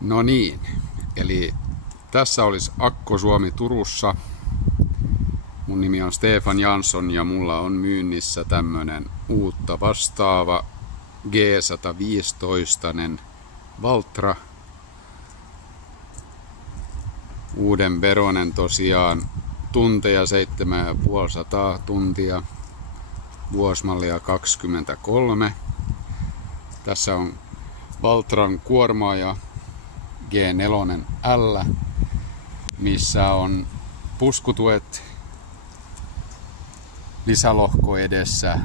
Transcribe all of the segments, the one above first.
No niin, eli tässä olisi Akko Suomi Turussa. Mun nimi on Stefan Jansson ja mulla on myynnissä tämmönen uutta vastaava G115 Valtra. Uuden veronen tosiaan, tunteja 7500 tuntia, vuosimallia 23. Tässä on Valtran kuormaaja G4L, missä on puskutuet, lisälohko edessä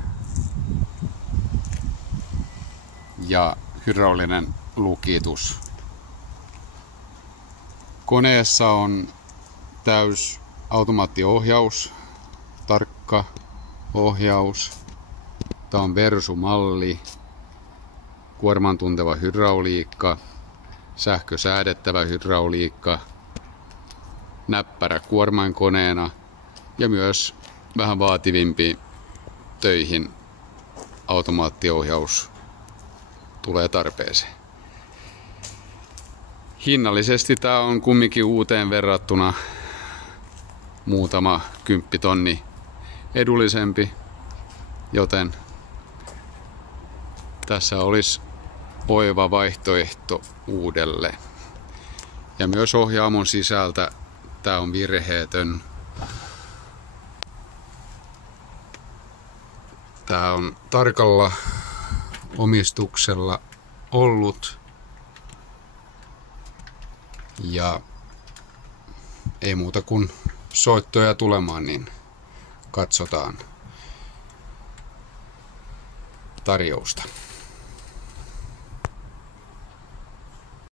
ja hydraulinen lukitus. Koneessa on täys automaattiohjaus, tarkka ohjaus. Tämä on Versu-malli, kuorman tunteva hydrauliikka, sähkösäädettävä hydrauliikka, näppärä kuormainkoneena ja myös vähän vaativimpi töihin automaattiohjaus tulee tarpeeseen. Hinnallisesti tämä on kumminkin uuteen verrattuna muutama 10 000 edullisempi, joten tässä olisi oiva vaihtoehto uudelle. Ja myös ohjaamon sisältä tämä on virheetön. Tämä on tarkalla omistuksella ollut ja ei muuta kuin soittoja tulemaan, niin katsotaan tarjousta.